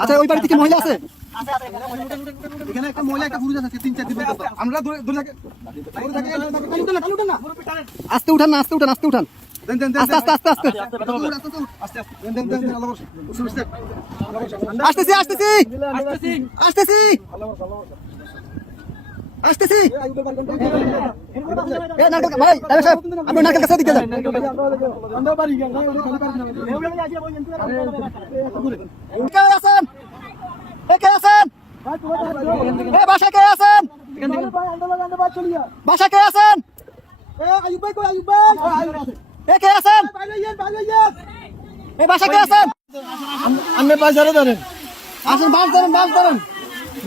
আচ্ছা ওই বাড়িতে কি মহিলা আছে? এখানে একটা মহিলা একটা পুরুষ আছে 3-4 দিন পর্যন্ত। আমরা আস্তে উঠান না, আস্তে উঠান, আস্তে উঠান, আস্তে আস্তে আস্তে আস্তে আসতেছি আসতেছি আসতেছি আসতেছি। ভাই আপনি নারকেল কাছে দিকে যান। কে আছেন? কে আছেন? বাসায় কে আছেন? বাসায় কে আছেন? কে আছেন? বাসায় কে আছেন? আপনি বাজারে ধরেন, আসেন, মাছ ধরেন, মাছ ধরেন,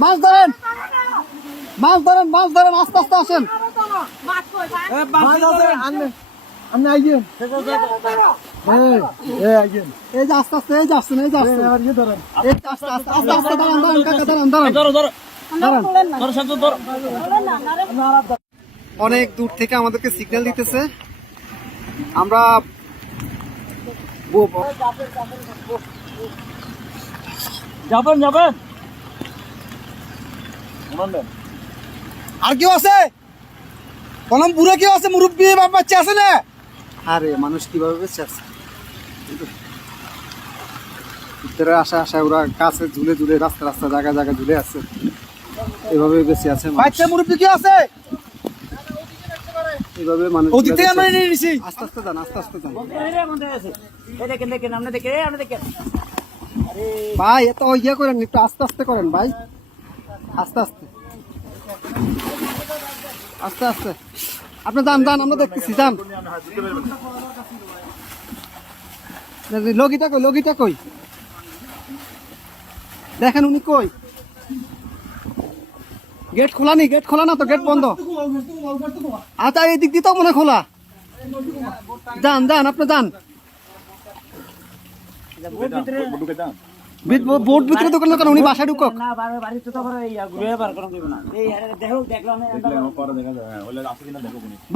মাছ ধরেন, মাছ ধরেন, মাছ ধরেন, আস্তে আস্তে আসেন। এই যে আস্তে আস্তে, এই যে আসছেন, এই যে আসছেন, আস্তে আস্তে আস্তে আস্তে দাঁড়ান, দাঁড়ান কাকা, দাঁড়ান, দাঁড়ান, অনেক দূর থেকে আমাদেরকে সিগন্যাল দিতেছে। আমরা যাবেন যাবেন। আর কেউ আছে? কলম পুরো কেউ আছে? মুরব্বী বাচ্চা আছে না? আরে মানুষ কিভাবে বেঁচে আছে? ভিতরে আসা আসা ওরা কাছে ঝুলে ঝুলে, রাস্তা রাস্তা জায়গা জায়গা ঝুলে আছে, এভাবে বেঁচে আছে। বাচ্চা মুরব্বী কি আছে? এভাবে মানুষ আস্তে আস্তে যান, আস্তে আস্তে যান ভাই। এত ইয়ে করেন, একটু আস্তে আস্তে করেন ভাই, আস্তে আস্তে আস্তে আস্তে। আপনি যান যান, আমরা দেখতেছি, যান। লগিটা কই, লগিটা কই? দেখেন উনি কই? গেট খোলা নি? গেট খোলা না তো, গেট বন্ধ। আচ্ছা এই দিক দিয়ে তো মনে খোলা। যান যান, আপনি যান। বোট ভিতরে দোকান কেন? উনি বাসায় ঢুকক।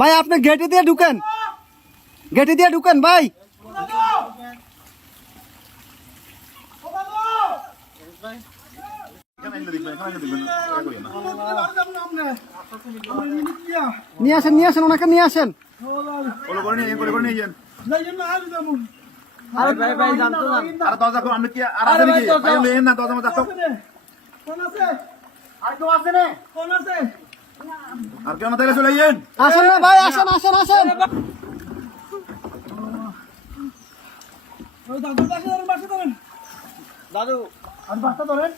ভাই আপনি গেটে দিয়ে ঢুকেন, গেটে দিয়ে ঢুকেন ভাই। নিয়ে আসেন, নিয়ে আসেন, ওনাকে নিয়ে আসেন। আসেন না ভাই, আসেন আসেন আসেন। দাদু বাচ্চা ধরেন,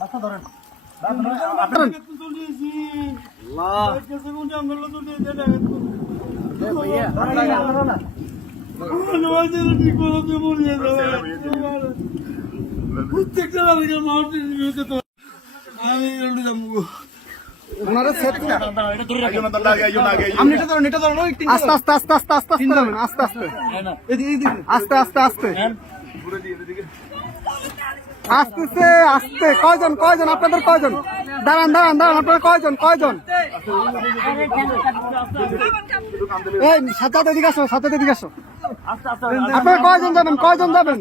বাচ্চা ধরেন। আস্তে আস্তে আস্তে আস্তে আস্তে আস্তে আস্তে আস্তে আস্তে আস্তে আসতেছে আস্তে। কয়জন কয়জন আপনাদের? কয়জন? দাঁড়ান দাঁড়ান দাঁড়ান, আপনাদের কয়জন? কয়জন? এই সাথে এদিকে আসো, সাথে এদিকে আসো। আপনারা কয়জন যাবেন? কয়জন যাবেন?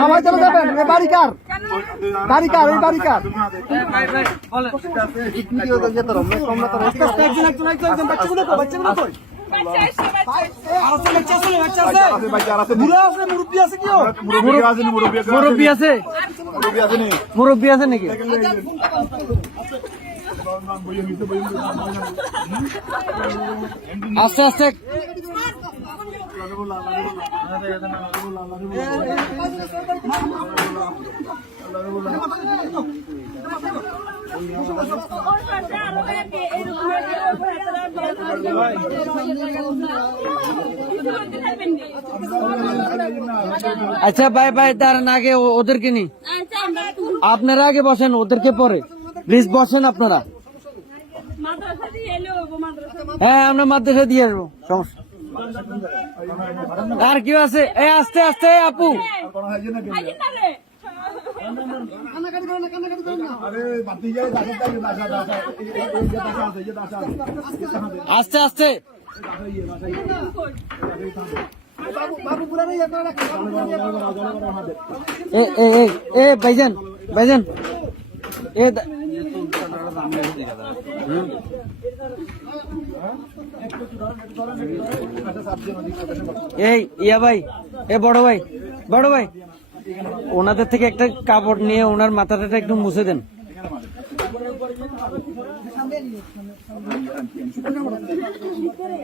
সবাই চলে যাবেন? এই বাড়ি কার? বাড়ি কার? এই বাড়ি কার? মুরব্বী আছে, মুরব্বী আছে নাকি? আস্তে আস্তে আচ্ছা ভাই ভাই দাঁড়ান, আগে ওদেরকে নি, আপনারা আগে বসেন, ওদেরকে পরে প্লিজ বসেন আপনারা। হ্যাঁ আমরা মাদ্রাসা দিয়ে আসবো, সমস্যা। আর কেউ আছে? এই আস্তে আস্তে আপু, আস্তে আস্তে বাবু পুরানো ইয়ে করে রাখেন, বাবু পুরানো ইয়ে করে রাখেন। এ ভাইজান ভাইজান এই ইয়া ভাই, বড় ভাই ওনাদের থেকে একটা কাপড় নিয়ে ওনার মাথাটা একটু মুছে দেন।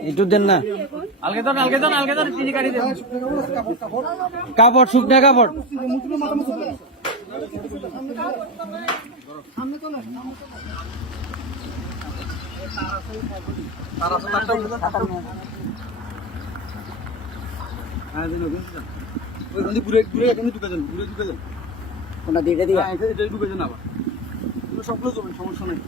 একটু দেন না, কাপড় শুকনা কাপড়। কোনটা দিয়ে এটা দিয়ে সবগুলো সমস্যা নেই।